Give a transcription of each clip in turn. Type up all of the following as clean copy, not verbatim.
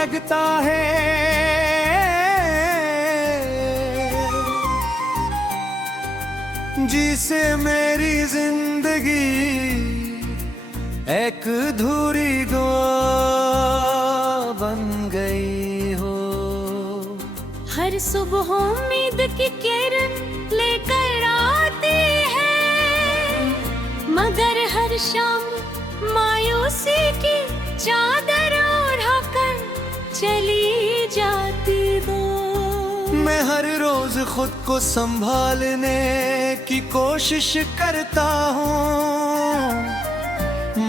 लगता है। जिसे मेरी जिंदगी एक अधूरी दुआ बन गई हो। हर सुबह उम्मीद की किरण लेकर आती है, मगर हर शाम मायूसी की चादर ओढ़ाकर चली जाती हो। मैं हर रोज खुद को संभालने की कोशिश करता हूँ,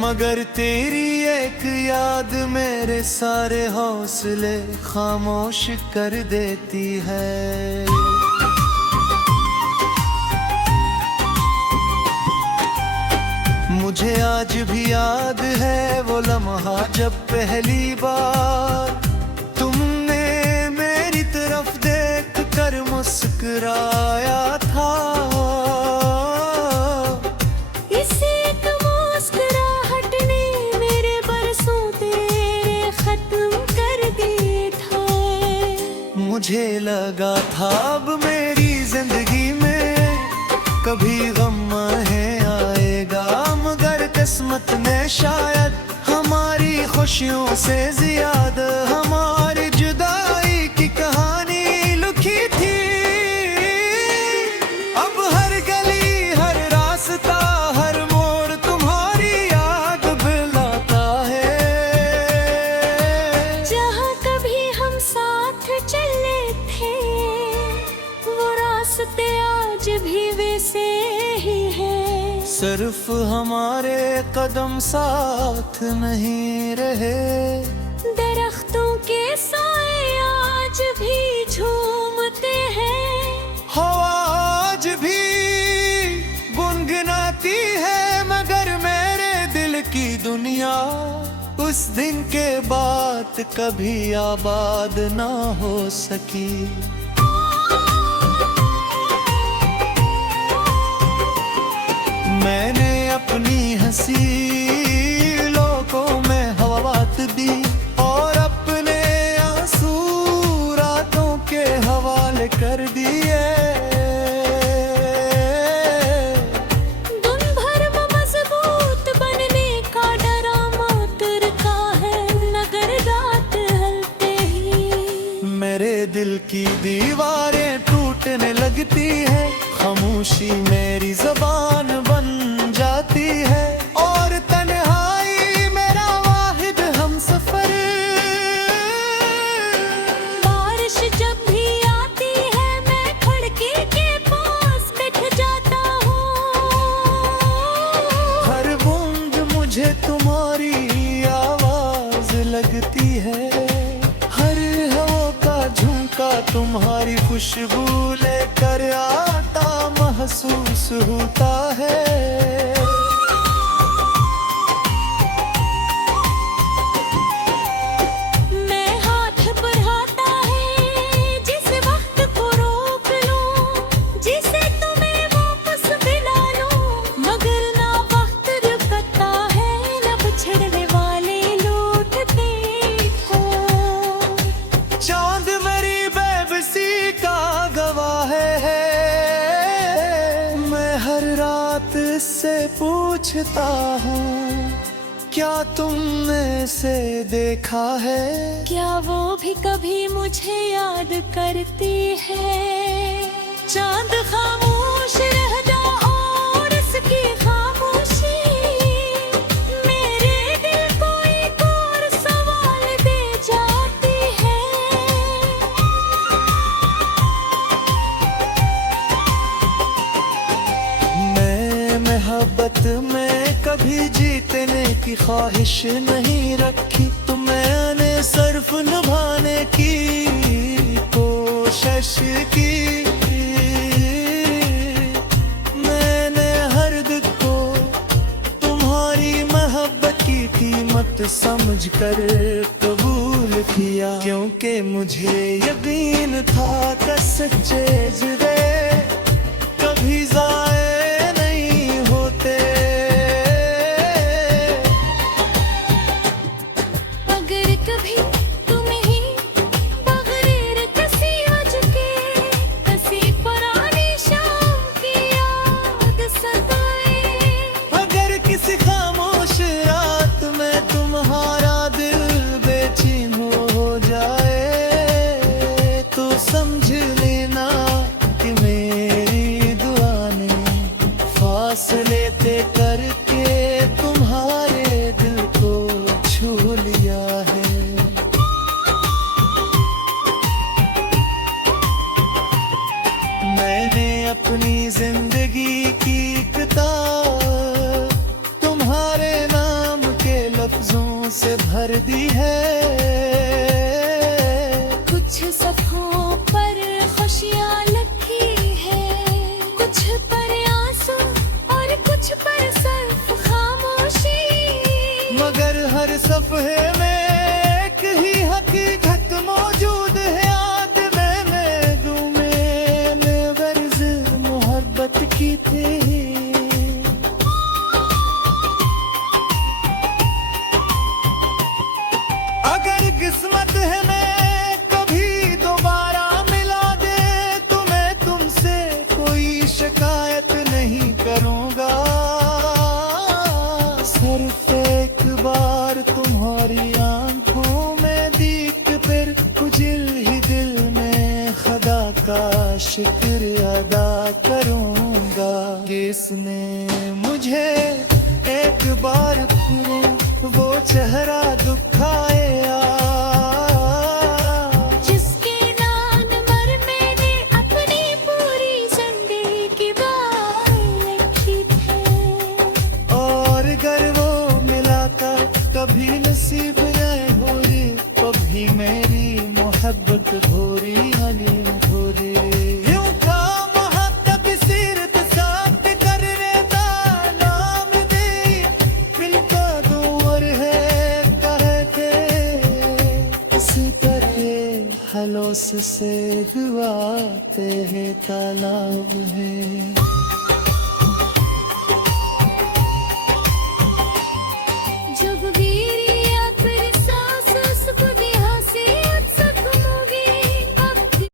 मगर तेरी एक याद मेरे सारे हौसले खामोश कर देती है। मुझे आज भी याद है वो लम्हा जब पहली बार तुमने मेरी तरफ देख कर मुस्कुराया था। इस एक मुस्कुराहट ने मेरे बरसों तेरे खत्म कर दिए थे। मुझे लगा था अब मेरी जिंदगी में कभी गम है आएगा, मगर किस्मत ने शायद हमारी खुशियों से ज्यादा हमारी जुदाई की कहानी लिखी थी। अब हर गली हर रास्ता हर मोड़ तुम्हारी याद दिलाता है। जहाँ कभी हम साथ चले थे वो रास्ते आज भी वैसे ही हैं। सिर्फ हमारे कदम साथ नहीं रहे। दरख्तों के साए आज भी झूमते हैं। हवा आज भी गुनगुनाती है, मगर मेरे दिल की दुनिया उस दिन के बाद कभी आबाद ना हो सकी। मैंने अपनी हंसी लोगों में हवात दी और अपने आंसू रातों के हवाले कर दिए। दिन भर में मजबूत बनने का डरामा करता है, नगर रात हलते ही मेरे दिल की दीवारें टूटने लगती है। खामोशी मेरी ज़बान बन जाती है और तन्हाई मेरा वाहिद हमसफर। बारिश जब भी आती है मैं खिड़की के पास बैठ जाता हूँ। हर बूंद मुझे तुम्हारी आवाज लगती है, हर हवा का झुमका तुम्हारी खुशबू लेकर आता महसूस होता है। मैं हाथ बढ़ाता है जिस वक्त को रोक लूं, जिसे तुम्हें वापस दिला लूं, मगर ना वक्त रुकता है ना बिछड़ने वाले लौटते हो। चांद मेरी बेबसी का गवाह है, मैं हर रात से पूछता हूँ क्या तुमने से देखा है। क्या वो भी कभी मुझे याद करती है। चांद खामोश रह जा और इसकी खामोशी मेरे दिल को एक और सवाल दे जाती है। मैं मोहब्बत में कभी जीतने की ख्वाहिश नहीं रखी, तुम्हें सिर्फ निभाने की कोशिश की। मैंने हर दिल को तुम्हारी मोहब्बत की कीमत समझकर कबूल किया, क्योंकि मुझे यकीन था कि सच्चे जुड़े कभी ज़ाये नहीं होते। अगर कभी तुम्हें अपनी जिंदगी की किताब तुम्हारे नाम के लफ्जों से भर दी है। कुछ सफ़ों पर खुशियाँ लिखी है, कुछ पर आंसू और कुछ पर सिर्फ खामोशी। मगर हर सफ़े में एक ही हकीकत मौजूद है। आदम में गर्ज मोहब्बत की थी। अगर किस्मत है मैं कभी दोबारा मिला दे तो मैं तुमसे कोई शिकायत नहीं करूंगा। सिर्फ एक बार तुम्हारी आंखों में देख फिर कुजिल ही दिल में खुदा का शुक्र अदा करूंगा। किसने मुझे एक बार फिर वो चेहरा दिखाया जिसके नाम पर मैंने अपनी पूरी जिंदगी की बात लिखी थी। और अगर वो मिला कर कभी नसीब न हुई कभी मेरी मोहब्बत भोरी हली भोरी। यूं का मोहब्बत सीरत साथ कर रेता नाम दे फिर का दूर है कहते इसी तरह हलोस से दुआते हैं तालाब है।